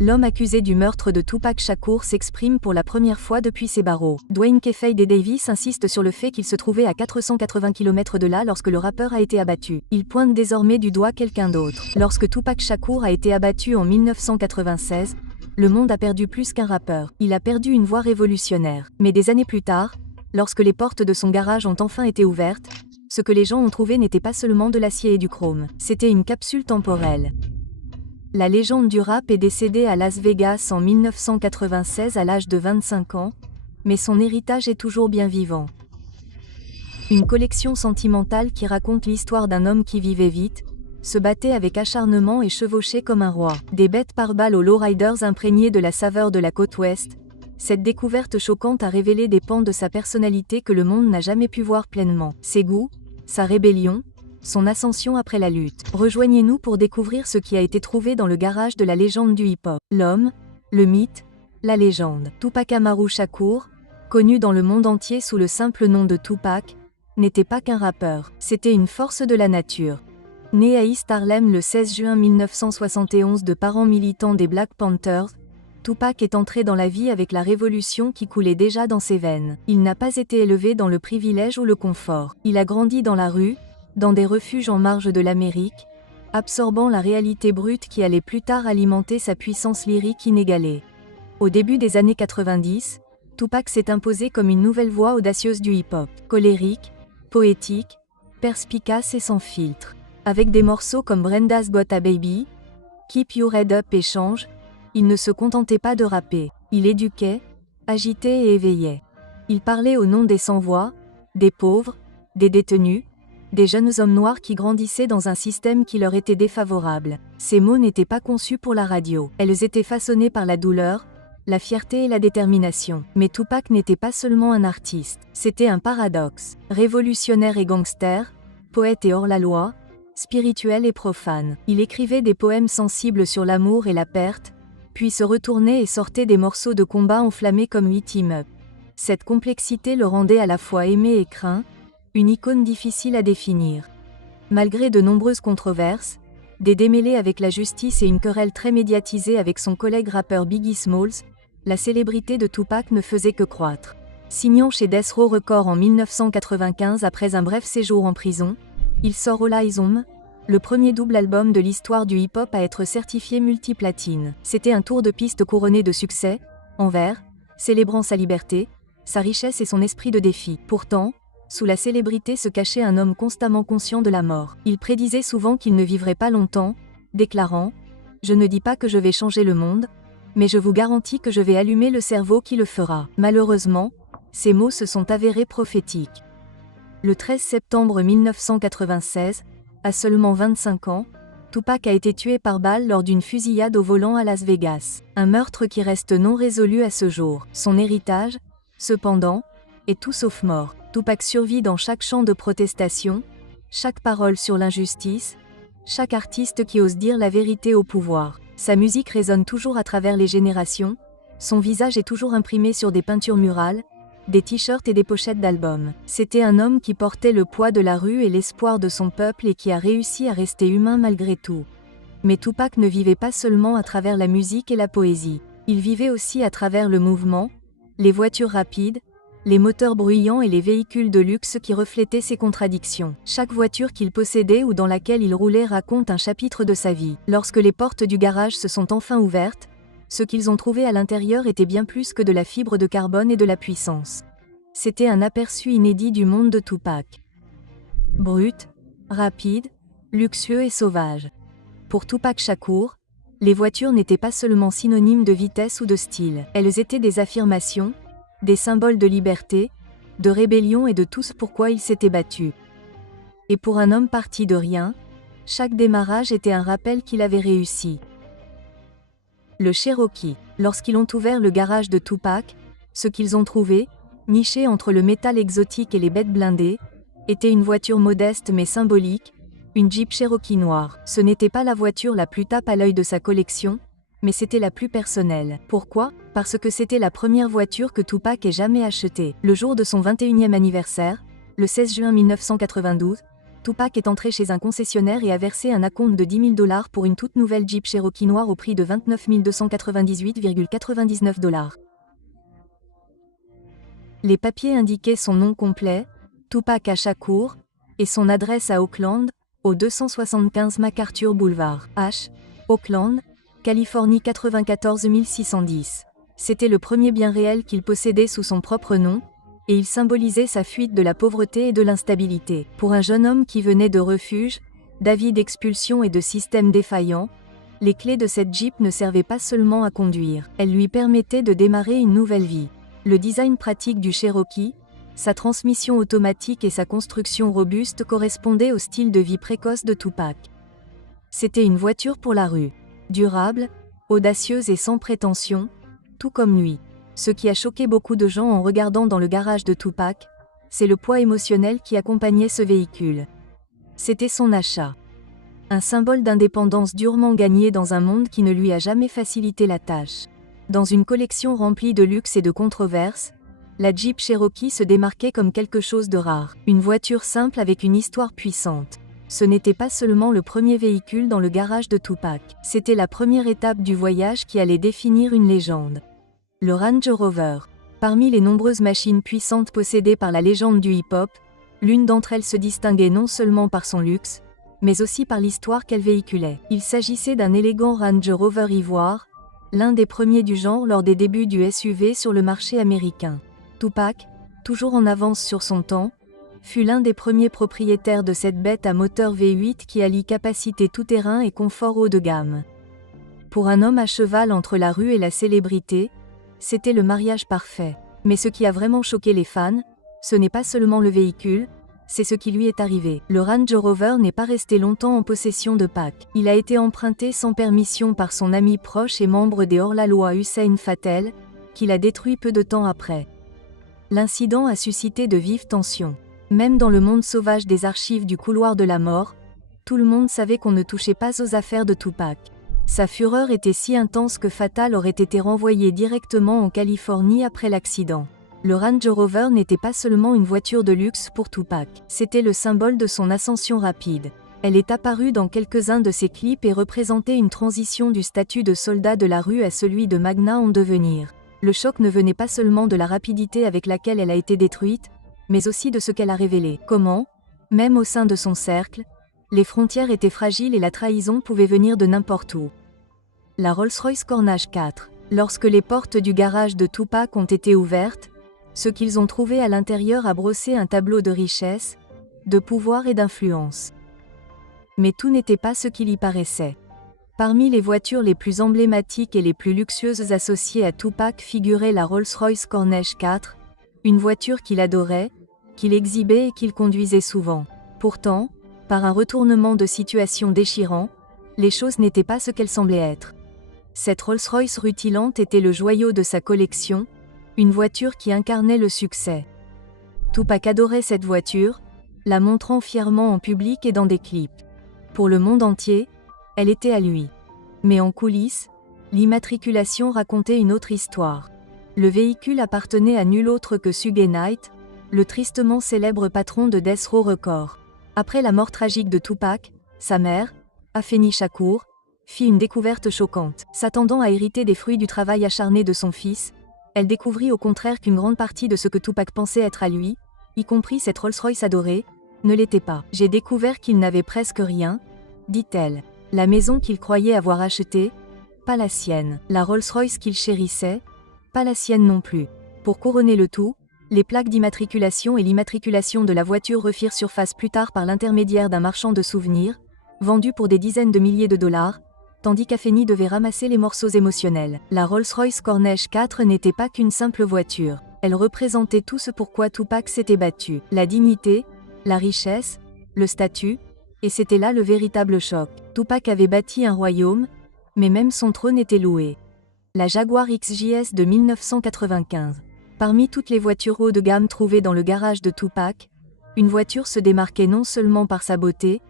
L'homme accusé du meurtre de Tupac Shakur s'exprime pour la première fois depuis ses barreaux. Dwayne Kefade Davis insiste sur le fait qu'il se trouvait à 480 km de là lorsque le rappeur a été abattu. Il pointe désormais du doigt quelqu'un d'autre. Lorsque Tupac Shakur a été abattu en 1996, le monde a perdu plus qu'un rappeur. Il a perdu une voix révolutionnaire. Mais des années plus tard, lorsque les portes de son garage ont enfin été ouvertes, ce que les gens ont trouvé n'était pas seulement de l'acier et du chrome. C'était une capsule temporelle. La légende du rap est décédée à Las Vegas en 1996 à l'âge de 25 ans, mais son héritage est toujours bien vivant. Une collection sentimentale qui raconte l'histoire d'un homme qui vivait vite, se battait avec acharnement et chevauchait comme un roi. Des bêtes par balles aux lowriders imprégnés de la saveur de la côte ouest, cette découverte choquante a révélé des pans de sa personnalité que le monde n'a jamais pu voir pleinement. Ses goûts, sa rébellion, son ascension après la lutte. Rejoignez-nous pour découvrir ce qui a été trouvé dans le garage de la légende du hip-hop. L'homme, le mythe, la légende. Tupac Amaru Shakur, connu dans le monde entier sous le simple nom de Tupac, n'était pas qu'un rappeur, c'était une force de la nature. Né à East Harlem le 16 juin 1971 de parents militants des Black Panthers, Tupac est entré dans la vie avec la révolution qui coulait déjà dans ses veines. Il n'a pas été élevé dans le privilège ou le confort. Il a grandi dans la rue, dans des refuges en marge de l'Amérique, absorbant la réalité brute qui allait plus tard alimenter sa puissance lyrique inégalée. Au début des années 90, Tupac s'est imposé comme une nouvelle voix audacieuse du hip-hop, colérique, poétique, perspicace et sans filtre. Avec des morceaux comme Brenda's Got a Baby, Keep Your Head Up et Change, il ne se contentait pas de rapper, il éduquait, agitait et éveillait. Il parlait au nom des sans-voix, des pauvres, des détenus, des jeunes hommes noirs qui grandissaient dans un système qui leur était défavorable. Ces mots n'étaient pas conçus pour la radio. Elles étaient façonnées par la douleur, la fierté et la détermination. Mais Tupac n'était pas seulement un artiste, c'était un paradoxe. Révolutionnaire et gangster, poète et hors-la-loi, spirituel et profane. Il écrivait des poèmes sensibles sur l'amour et la perte, puis se retournait et sortait des morceaux de combat enflammés comme Hit 'Em Up. Cette complexité le rendait à la fois aimé et craint, une icône difficile à définir. Malgré de nombreuses controverses, des démêlés avec la justice et une querelle très médiatisée avec son collègue rappeur Biggie Smalls, la célébrité de Tupac ne faisait que croître. Signant chez Death Row Records en 1995 après un bref séjour en prison, il sort All Eyes On Me, le premier double album de l'histoire du hip-hop à être certifié multiplatine. C'était un tour de piste couronné de succès, en vers, célébrant sa liberté, sa richesse et son esprit de défi. Pourtant, sous la célébrité se cachait un homme constamment conscient de la mort. Il prédisait souvent qu'il ne vivrait pas longtemps, déclarant « Je ne dis pas que je vais changer le monde, mais je vous garantis que je vais allumer le cerveau qui le fera. » Malheureusement, ces mots se sont avérés prophétiques. Le 13 septembre 1996, à seulement 25 ans, Tupac a été tué par balle lors d'une fusillade au volant à Las Vegas. Un meurtre qui reste non résolu à ce jour. Son héritage, cependant, est tout sauf mort. Tupac survit dans chaque chant de protestation, chaque parole sur l'injustice, chaque artiste qui ose dire la vérité au pouvoir. Sa musique résonne toujours à travers les générations, son visage est toujours imprimé sur des peintures murales, des t-shirts et des pochettes d'albums. C'était un homme qui portait le poids de la rue et l'espoir de son peuple et qui a réussi à rester humain malgré tout. Mais Tupac ne vivait pas seulement à travers la musique et la poésie. Il vivait aussi à travers le mouvement, les voitures rapides, les moteurs bruyants et les véhicules de luxe qui reflétaient ses contradictions. Chaque voiture qu'il possédait ou dans laquelle il roulait raconte un chapitre de sa vie. Lorsque les portes du garage se sont enfin ouvertes, ce qu'ils ont trouvé à l'intérieur était bien plus que de la fibre de carbone et de la puissance. C'était un aperçu inédit du monde de Tupac. Brut, rapide, luxueux et sauvage. Pour Tupac Shakur, les voitures n'étaient pas seulement synonymes de vitesse ou de style. Elles étaient des affirmations, des symboles de liberté, de rébellion et de tout ce pourquoi il s'était battu. Et pour un homme parti de rien, chaque démarrage était un rappel qu'il avait réussi. Le Cherokee. Lorsqu'ils ont ouvert le garage de Tupac, ce qu'ils ont trouvé, niché entre le métal exotique et les bêtes blindées, était une voiture modeste mais symbolique, une Jeep Cherokee noire. Ce n'était pas la voiture la plus tape à l'œil de sa collection, mais c'était la plus personnelle. Pourquoi ? Parce que c'était la première voiture que Tupac ait jamais achetée. Le jour de son 21e anniversaire, le 16 juin 1992, Tupac est entré chez un concessionnaire et a versé un acompte de $10 000 pour une toute nouvelle Jeep Cherokee noire au prix de $29 298,99. Les papiers indiquaient son nom complet, Tupac à Shakur, et son adresse à Oakland, au 275 MacArthur Boulevard, H, Oakland, Californie 94 610. C'était le premier bien réel qu'il possédait sous son propre nom, et il symbolisait sa fuite de la pauvreté et de l'instabilité. Pour un jeune homme qui venait de refuge, d'avis d'expulsion et de systèmes défaillants, les clés de cette Jeep ne servaient pas seulement à conduire, elles lui permettaient de démarrer une nouvelle vie. Le design pratique du Cherokee, sa transmission automatique et sa construction robuste correspondaient au style de vie précoce de Tupac. C'était une voiture pour la rue, durable, audacieuse et sans prétention, tout comme lui. Ce qui a choqué beaucoup de gens en regardant dans le garage de Tupac, c'est le poids émotionnel qui accompagnait ce véhicule. C'était son achat. Un symbole d'indépendance durement gagné dans un monde qui ne lui a jamais facilité la tâche. Dans une collection remplie de luxe et de controverses, la Jeep Cherokee se démarquait comme quelque chose de rare, une voiture simple avec une histoire puissante. Ce n'était pas seulement le premier véhicule dans le garage de Tupac, c'était la première étape du voyage qui allait définir une légende. Le Range Rover. Parmi les nombreuses machines puissantes possédées par la légende du hip-hop, l'une d'entre elles se distinguait non seulement par son luxe, mais aussi par l'histoire qu'elle véhiculait. Il s'agissait d'un élégant Range Rover ivoire, l'un des premiers du genre lors des débuts du SUV sur le marché américain. Tupac, toujours en avance sur son temps, fut l'un des premiers propriétaires de cette bête à moteur V8 qui allie capacité tout-terrain et confort haut de gamme. Pour un homme à cheval entre la rue et la célébrité, c'était le mariage parfait. Mais ce qui a vraiment choqué les fans, ce n'est pas seulement le véhicule, c'est ce qui lui est arrivé. Le Range Rover n'est pas resté longtemps en possession de Pac. Il a été emprunté sans permission par son ami proche et membre des hors-la-loi Hussein Fatel, qui l'a détruit peu de temps après. L'incident a suscité de vives tensions. Même dans le monde sauvage des archives du couloir de la mort, tout le monde savait qu'on ne touchait pas aux affaires de Tupac. Sa fureur était si intense que Fatal aurait été renvoyé directement en Californie après l'accident. Le Range Rover n'était pas seulement une voiture de luxe pour Tupac, c'était le symbole de son ascension rapide. Elle est apparue dans quelques-uns de ses clips et représentait une transition du statut de soldat de la rue à celui de magnat en devenir. Le choc ne venait pas seulement de la rapidité avec laquelle elle a été détruite, mais aussi de ce qu'elle a révélé. Comment, même au sein de son cercle, les frontières étaient fragiles et la trahison pouvait venir de n'importe où. La Rolls-Royce Cornage 4. Lorsque les portes du garage de Tupac ont été ouvertes, ce qu'ils ont trouvé à l'intérieur a brossé un tableau de richesse, de pouvoir et d'influence. Mais tout n'était pas ce qu'il y paraissait. Parmi les voitures les plus emblématiques et les plus luxueuses associées à Tupac figurait la Rolls-Royce Cornage 4, une voiture qu'il adorait, qu'il exhibait et qu'il conduisait souvent. Pourtant, par un retournement de situation déchirant, les choses n'étaient pas ce qu'elles semblaient être. Cette Rolls-Royce rutilante était le joyau de sa collection, une voiture qui incarnait le succès. Tupac adorait cette voiture, la montrant fièrement en public et dans des clips. Pour le monde entier, elle était à lui. Mais en coulisses, l'immatriculation racontait une autre histoire. Le véhicule appartenait à nul autre que Suge Knight, le tristement célèbre patron de Death Row Records. Après la mort tragique de Tupac, sa mère, Afeni Shakur, fit une découverte choquante. S'attendant à hériter des fruits du travail acharné de son fils, elle découvrit au contraire qu'une grande partie de ce que Tupac pensait être à lui, y compris cette Rolls-Royce adorée, ne l'était pas. J'ai découvert qu'il n'avait presque rien, dit-elle. La maison qu'il croyait avoir achetée, pas la sienne. La Rolls-Royce qu'il chérissait, pas la sienne non plus. Pour couronner le tout, les plaques d'immatriculation et l'immatriculation de la voiture refirent surface plus tard par l'intermédiaire d'un marchand de souvenirs, vendu pour des dizaines de milliers de dollars, tandis qu'Afeni devait ramasser les morceaux émotionnels. La Rolls-Royce Cornage 4 n'était pas qu'une simple voiture. Elle représentait tout ce pourquoi Tupac s'était battu. La dignité, la richesse, le statut, et c'était là le véritable choc. Tupac avait bâti un royaume, mais même son trône était loué. La Jaguar XJS de 1995. Parmi toutes les voitures haut de gamme trouvées dans le garage de Tupac, une voiture se démarquait non seulement par sa beauté,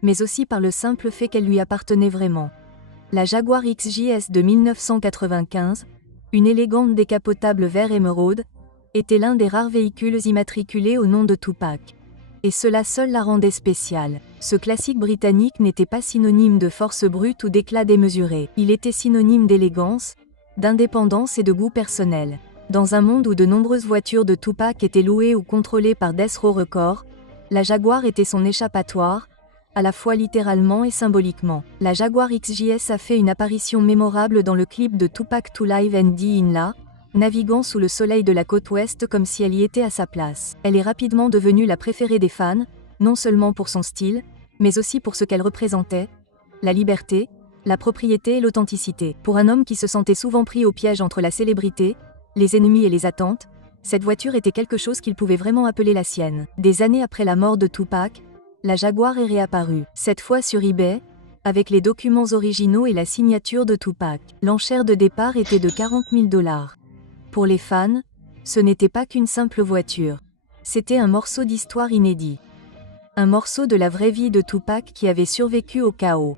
mais aussi par le simple fait qu'elle lui appartenait vraiment. La Jaguar XJS de 1995, une élégante décapotable vert émeraude, était l'un des rares véhicules immatriculés au nom de Tupac. et cela seul la rendait spéciale. Ce classique britannique n'était pas synonyme de force brute ou d'éclat démesuré, il était synonyme d'élégance, d'indépendance et de goût personnel. Dans un monde où de nombreuses voitures de Tupac étaient louées ou contrôlées par Death Row Records, la Jaguar était son échappatoire, à la fois littéralement et symboliquement. La Jaguar XJS a fait une apparition mémorable dans le clip de Tupac To Live and Die in La, naviguant sous le soleil de la côte ouest comme si elle y était à sa place. Elle est rapidement devenue la préférée des fans, non seulement pour son style, mais aussi pour ce qu'elle représentait, la liberté, la propriété et l'authenticité. Pour un homme qui se sentait souvent pris au piège entre la célébrité, les ennemis et les attentes, cette voiture était quelque chose qu'il pouvait vraiment appeler la sienne. Des années après la mort de Tupac, la Jaguar est réapparue, cette fois sur eBay, avec les documents originaux et la signature de Tupac. L'enchère de départ était de 40 000 $. Pour les fans, ce n'était pas qu'une simple voiture. C'était un morceau d'histoire inédit. Un morceau de la vraie vie de Tupac qui avait survécu au chaos.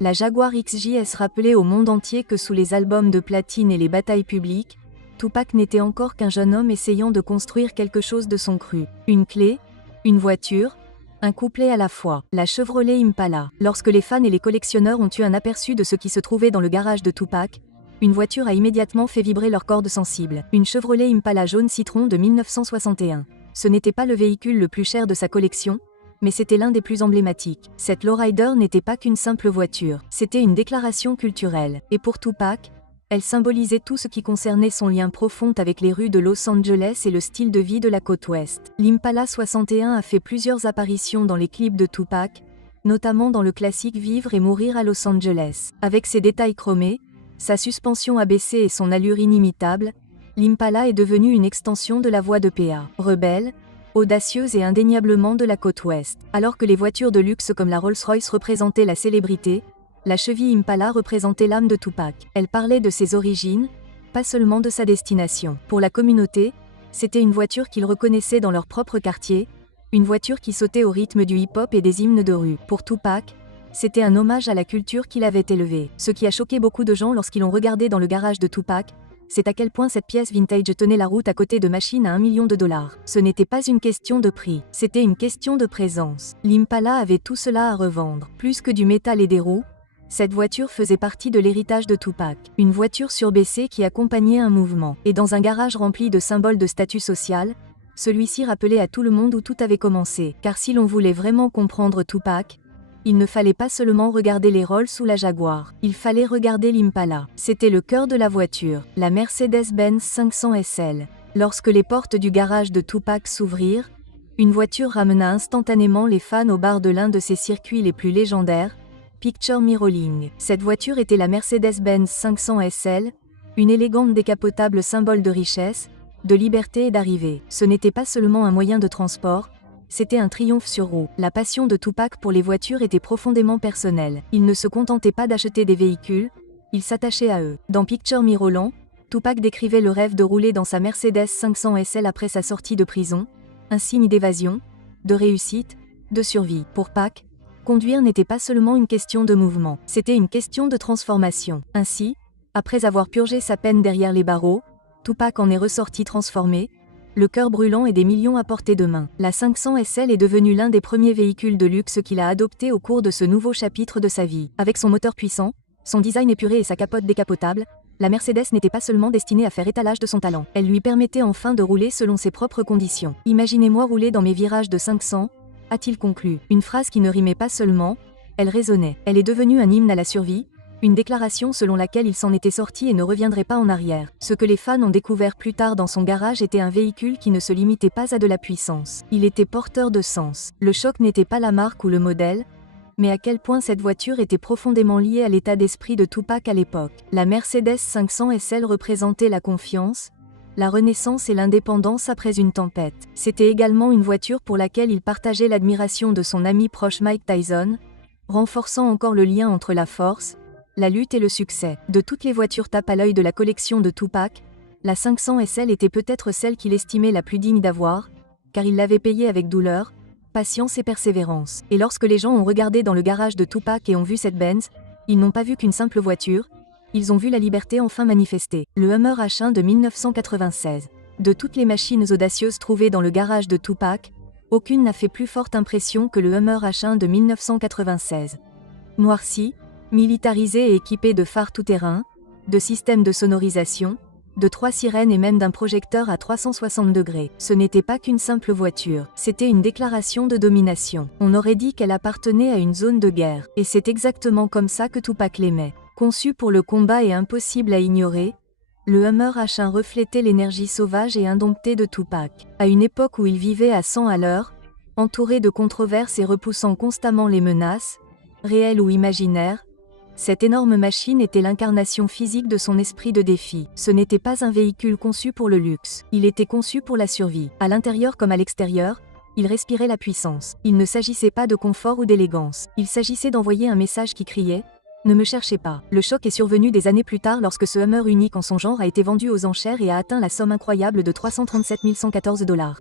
La Jaguar XJS rappelait au monde entier que sous les albums de platine et les batailles publiques, Tupac n'était encore qu'un jeune homme essayant de construire quelque chose de son cru. Une clé, une voiture, un couplet à la fois, la Chevrolet Impala. Lorsque les fans et les collectionneurs ont eu un aperçu de ce qui se trouvait dans le garage de Tupac, une voiture a immédiatement fait vibrer leurs cordes sensibles. Une Chevrolet Impala jaune citron de 1961. Ce n'était pas le véhicule le plus cher de sa collection, mais c'était l'un des plus emblématiques. Cette lowrider n'était pas qu'une simple voiture, c'était une déclaration culturelle. Et pour Tupac, elle symbolisait tout ce qui concernait son lien profond avec les rues de Los Angeles et le style de vie de la côte ouest. L'Impala 61 a fait plusieurs apparitions dans les clips de Tupac, notamment dans le classique Vivre et mourir à Los Angeles. Avec ses détails chromés, sa suspension abaissée et son allure inimitable, l'Impala est devenue une extension de la voix de PA. Rebelle, audacieuse et indéniablement de la côte ouest. Alors que les voitures de luxe comme la Rolls-Royce représentaient la célébrité, la cheville Impala représentait l'âme de Tupac. Elle parlait de ses origines, pas seulement de sa destination. Pour la communauté, c'était une voiture qu'ils reconnaissaient dans leur propre quartier, une voiture qui sautait au rythme du hip-hop et des hymnes de rue. Pour Tupac, c'était un hommage à la culture qu'il avait élevée. Ce qui a choqué beaucoup de gens lorsqu'ils l'ont regardé dans le garage de Tupac, c'est à quel point cette pièce vintage tenait la route à côté de machines à $1 million. Ce n'était pas une question de prix, c'était une question de présence. L'Impala avait tout cela à revendre. Plus que du métal et des roues, cette voiture faisait partie de l'héritage de Tupac. Une voiture surbaissée qui accompagnait un mouvement. Et dans un garage rempli de symboles de statut social, celui-ci rappelait à tout le monde où tout avait commencé. Car si l'on voulait vraiment comprendre Tupac, il ne fallait pas seulement regarder les Rolls ou la Jaguar, il fallait regarder l'Impala. C'était le cœur de la voiture, la Mercedes-Benz 500 SL. Lorsque les portes du garage de Tupac s'ouvrirent, une voiture ramena instantanément les fans au bar de l'un de ses circuits les plus légendaires, Picture Me Rolling. Cette voiture était la Mercedes-Benz 500 SL, une élégante décapotable symbole de richesse, de liberté et d'arrivée. Ce n'était pas seulement un moyen de transport, c'était un triomphe sur roue. La passion de Tupac pour les voitures était profondément personnelle. Il ne se contentait pas d'acheter des véhicules, il s'attachait à eux. Dans Picture Me Rolling, Tupac décrivait le rêve de rouler dans sa Mercedes 500 SL après sa sortie de prison, un signe d'évasion, de réussite, de survie. Pour Pac, conduire n'était pas seulement une question de mouvement, c'était une question de transformation. Ainsi, après avoir purgé sa peine derrière les barreaux, Tupac en est ressorti transformé, le cœur brûlant et des millions à portée de main. La 500 SL est devenue l'un des premiers véhicules de luxe qu'il a adopté au cours de ce nouveau chapitre de sa vie. Avec son moteur puissant, son design épuré et sa capote décapotable, la Mercedes n'était pas seulement destinée à faire étalage de son talent. Elle lui permettait enfin de rouler selon ses propres conditions. « Imaginez-moi rouler dans mes virages de 500 », a-t-il conclu. Une phrase qui ne rimait pas seulement, elle résonnait. Elle est devenue un hymne à la survie, une déclaration selon laquelle il s'en était sorti et ne reviendrait pas en arrière. Ce que les fans ont découvert plus tard dans son garage était un véhicule qui ne se limitait pas à de la puissance. Il était porteur de sens. Le choc n'était pas la marque ou le modèle, mais à quel point cette voiture était profondément liée à l'état d'esprit de Tupac à l'époque. La Mercedes 500 SL représentait la confiance, la renaissance et l'indépendance après une tempête. C'était également une voiture pour laquelle il partageait l'admiration de son ami proche Mike Tyson, renforçant encore le lien entre la force, la lutte et le succès. De toutes les voitures tape à l'œil de la collection de Tupac, la 500 SL était peut-être celle qu'il estimait la plus digne d'avoir, car il l'avait payée avec douleur, patience et persévérance. Et lorsque les gens ont regardé dans le garage de Tupac et ont vu cette Benz, ils n'ont pas vu qu'une simple voiture, ils ont vu la liberté enfin manifestée. Le Hummer H1 de 1996. De toutes les machines audacieuses trouvées dans le garage de Tupac, aucune n'a fait plus forte impression que le Hummer H1 de 1996. Noirci, militarisé et équipé de phares tout-terrain, de systèmes de sonorisation, de 3 sirènes et même d'un projecteur à 360 degrés. Ce n'était pas qu'une simple voiture, c'était une déclaration de domination. On aurait dit qu'elle appartenait à une zone de guerre, et c'est exactement comme ça que Tupac l'aimait. Conçu pour le combat et impossible à ignorer, le Hummer H1 reflétait l'énergie sauvage et indomptée de Tupac. À une époque où il vivait à 100 à l'heure, entouré de controverses et repoussant constamment les menaces, réelles ou imaginaires, cette énorme machine était l'incarnation physique de son esprit de défi. Ce n'était pas un véhicule conçu pour le luxe, il était conçu pour la survie. À l'intérieur comme à l'extérieur, il respirait la puissance. Il ne s'agissait pas de confort ou d'élégance, il s'agissait d'envoyer un message qui criait « Ne me cherchez pas ». Le choc est survenu des années plus tard lorsque ce Hummer unique en son genre a été vendu aux enchères et a atteint la somme incroyable de 337 114 $.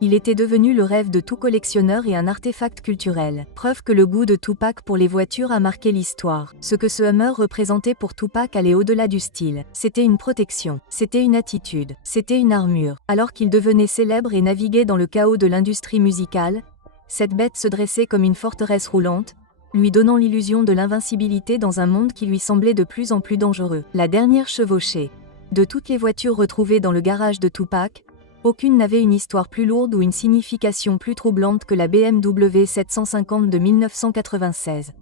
Il était devenu le rêve de tout collectionneur et un artefact culturel. Preuve que le goût de Tupac pour les voitures a marqué l'histoire. Ce que ce Hummer représentait pour Tupac allait au-delà du style. C'était une protection, c'était une attitude, c'était une armure. Alors qu'il devenait célèbre et naviguait dans le chaos de l'industrie musicale, cette bête se dressait comme une forteresse roulante, lui donnant l'illusion de l'invincibilité dans un monde qui lui semblait de plus en plus dangereux. La dernière chevauchée. De toutes les voitures retrouvées dans le garage de Tupac, aucune n'avait une histoire plus lourde ou une signification plus troublante que la BMW 750 de 1996.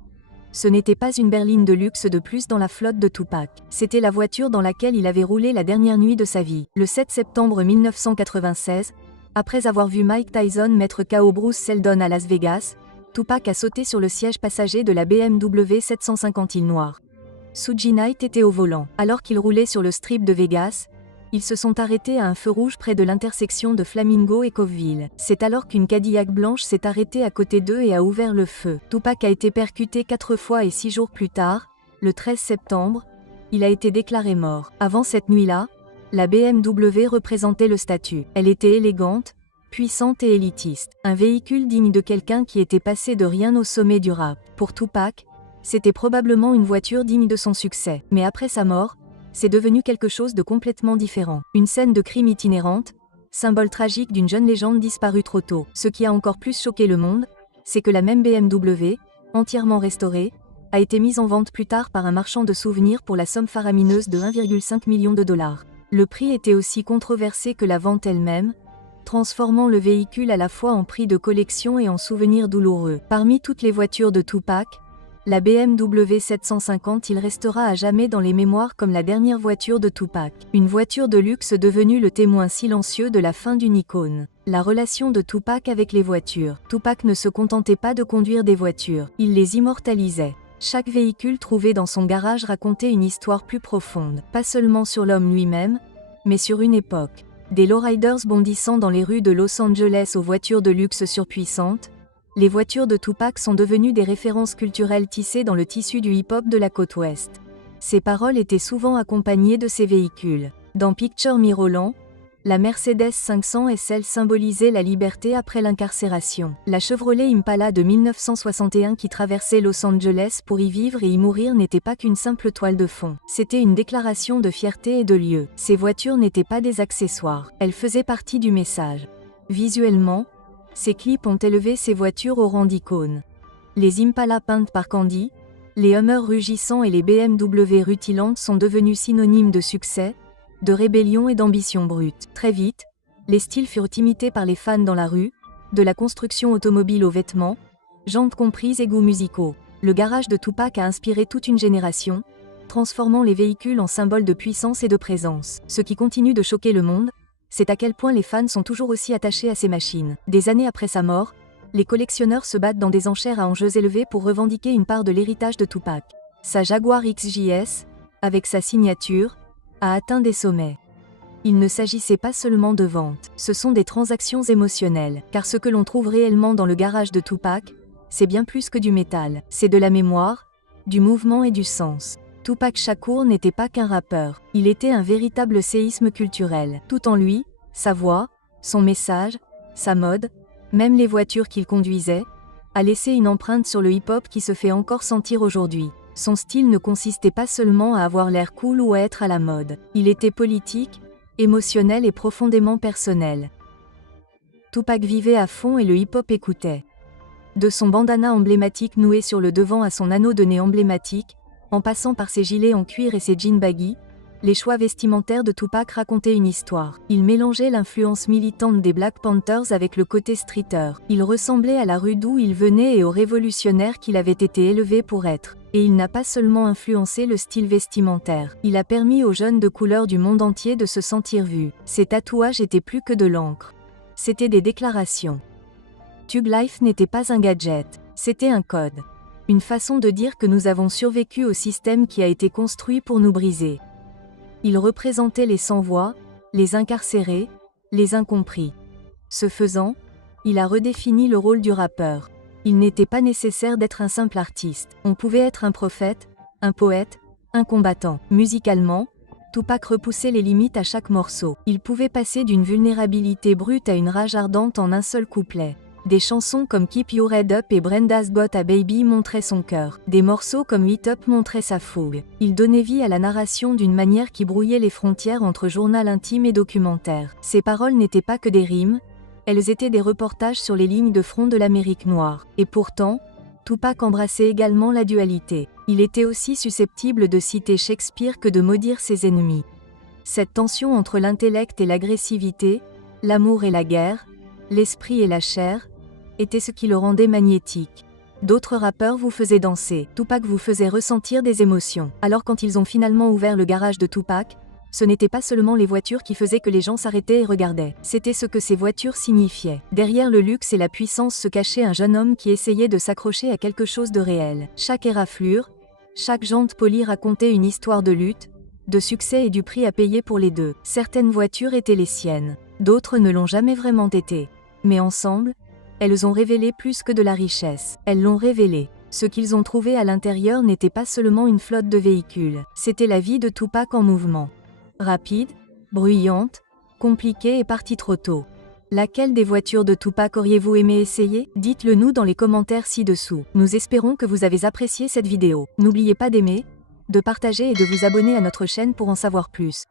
Ce n'était pas une berline de luxe de plus dans la flotte de Tupac, c'était la voiture dans laquelle il avait roulé la dernière nuit de sa vie. Le 7 septembre 1996, après avoir vu Mike Tyson mettre KO Bruce Seldon à Las Vegas, Tupac a sauté sur le siège passager de la BMW 750 île noire. Suge Knight était au volant. Alors qu'il roulait sur le strip de Vegas, ils se sont arrêtés à un feu rouge près de l'intersection de Flamingo et Coveville. C'est alors qu'une Cadillac blanche s'est arrêtée à côté d'eux et a ouvert le feu. Tupac a été percuté 4 fois et 6 jours plus tard, le 13 septembre, il a été déclaré mort. Avant cette nuit-là, la BMW représentait le statut. Elle était élégante, puissante et élitiste. Un véhicule digne de quelqu'un qui était passé de rien au sommet du rap. Pour Tupac, c'était probablement une voiture digne de son succès. Mais après sa mort, c'est devenu quelque chose de complètement différent. Une scène de crime itinérante, symbole tragique d'une jeune légende disparue trop tôt. Ce qui a encore plus choqué le monde, c'est que la même BMW, entièrement restaurée, a été mise en vente plus tard par un marchand de souvenirs pour la somme faramineuse de 1,5 million de $. Le prix était aussi controversé que la vente elle-même, transformant le véhicule à la fois en prix de collection et en souvenir douloureux. Parmi toutes les voitures de Tupac, la BMW 750 il restera à jamais dans les mémoires comme la dernière voiture de Tupac. Une voiture de luxe devenue le témoin silencieux de la fin d'une icône. La relation de Tupac avec les voitures. Tupac ne se contentait pas de conduire des voitures, il les immortalisait. Chaque véhicule trouvé dans son garage racontait une histoire plus profonde, pas seulement sur l'homme lui-même, mais sur une époque. Des lowriders bondissant dans les rues de Los Angeles aux voitures de luxe surpuissantes, les voitures de Tupac sont devenues des références culturelles tissées dans le tissu du hip-hop de la côte ouest. Ses paroles étaient souvent accompagnées de ces véhicules. Dans Picture Me Roland, la Mercedes 500 SL symbolisait la liberté après l'incarcération. La Chevrolet Impala de 1961 qui traversait Los Angeles pour y vivre et y mourir n'était pas qu'une simple toile de fond. C'était une déclaration de fierté et de lieu. Ces voitures n'étaient pas des accessoires, elles faisaient partie du message. Visuellement, ces clips ont élevé ces voitures au rang d'icônes. Les Impala peintes par Candy, les Hummer rugissants et les BMW rutilantes sont devenus synonymes de succès, de rébellion et d'ambition brute. Très vite, les styles furent imités par les fans dans la rue, de la construction automobile aux vêtements, jantes comprises et goûts musicaux. Le garage de Tupac a inspiré toute une génération, transformant les véhicules en symboles de puissance et de présence. Ce qui continue de choquer le monde, c'est à quel point les fans sont toujours aussi attachés à ces machines. Des années après sa mort, les collectionneurs se battent dans des enchères à enjeux élevés pour revendiquer une part de l'héritage de Tupac. Sa Jaguar XJS, avec sa signature, a atteint des sommets. Il ne s'agissait pas seulement de vente, ce sont des transactions émotionnelles, car ce que l'on trouve réellement dans le garage de Tupac, c'est bien plus que du métal, c'est de la mémoire, du mouvement et du sens. Tupac Shakur n'était pas qu'un rappeur, il était un véritable séisme culturel. Tout en lui, sa voix, son message, sa mode, même les voitures qu'il conduisait, a laissé une empreinte sur le hip-hop qui se fait encore sentir aujourd'hui. Son style ne consistait pas seulement à avoir l'air cool ou à être à la mode. Il était politique, émotionnel et profondément personnel. Tupac vivait à fond et le hip-hop écoutait. De son bandana emblématique noué sur le devant à son anneau de nez emblématique, en passant par ses gilets en cuir et ses jeans baggy, les choix vestimentaires de Tupac racontaient une histoire. Il mélangeait l'influence militante des Black Panthers avec le côté streeter. Il ressemblait à la rue d'où il venait et au révolutionnaire qu'il avait été élevé pour être. Et il n'a pas seulement influencé le style vestimentaire, il a permis aux jeunes de couleur du monde entier de se sentir vus. Ses tatouages étaient plus que de l'encre. C'étaient des déclarations. Thug Life n'était pas un gadget, c'était un code. Une façon de dire que nous avons survécu au système qui a été construit pour nous briser. Il représentait les sans-voix, les incarcérés, les incompris. Ce faisant, il a redéfini le rôle du rappeur. Il n'était pas nécessaire d'être un simple artiste. On pouvait être un prophète, un poète, un combattant. Musicalement, Tupac repoussait les limites à chaque morceau. Il pouvait passer d'une vulnérabilité brute à une rage ardente en un seul couplet. Des chansons comme Keep Your Head Up et Brenda's Got a Baby montraient son cœur. Des morceaux comme Hit Up montraient sa fougue. Il donnait vie à la narration d'une manière qui brouillait les frontières entre journal intime et documentaire. Ses paroles n'étaient pas que des rimes, elles étaient des reportages sur les lignes de front de l'Amérique noire. Et pourtant, Tupac embrassait également la dualité. Il était aussi susceptible de citer Shakespeare que de maudire ses ennemis. Cette tension entre l'intellect et l'agressivité, l'amour et la guerre, l'esprit et la chair, était ce qui le rendait magnétique. D'autres rappeurs vous faisaient danser, Tupac vous faisait ressentir des émotions. Alors quand ils ont finalement ouvert le garage de Tupac, ce n'était pas seulement les voitures qui faisaient que les gens s'arrêtaient et regardaient, c'était ce que ces voitures signifiaient. Derrière le luxe et la puissance se cachait un jeune homme qui essayait de s'accrocher à quelque chose de réel. Chaque éraflure, chaque jante polie racontait une histoire de lutte, de succès et du prix à payer pour les deux. Certaines voitures étaient les siennes, d'autres ne l'ont jamais vraiment été. Mais ensemble, elles ont révélé plus que de la richesse. Elles l'ont révélé. Ce qu'ils ont trouvé à l'intérieur n'était pas seulement une flotte de véhicules, c'était la vie de Tupac en mouvement. Rapide, bruyante, compliquée et partie trop tôt. Laquelle des voitures de Tupac auriez-vous aimé essayer? Dites-le nous dans les commentaires ci-dessous. Nous espérons que vous avez apprécié cette vidéo. N'oubliez pas d'aimer, de partager et de vous abonner à notre chaîne pour en savoir plus.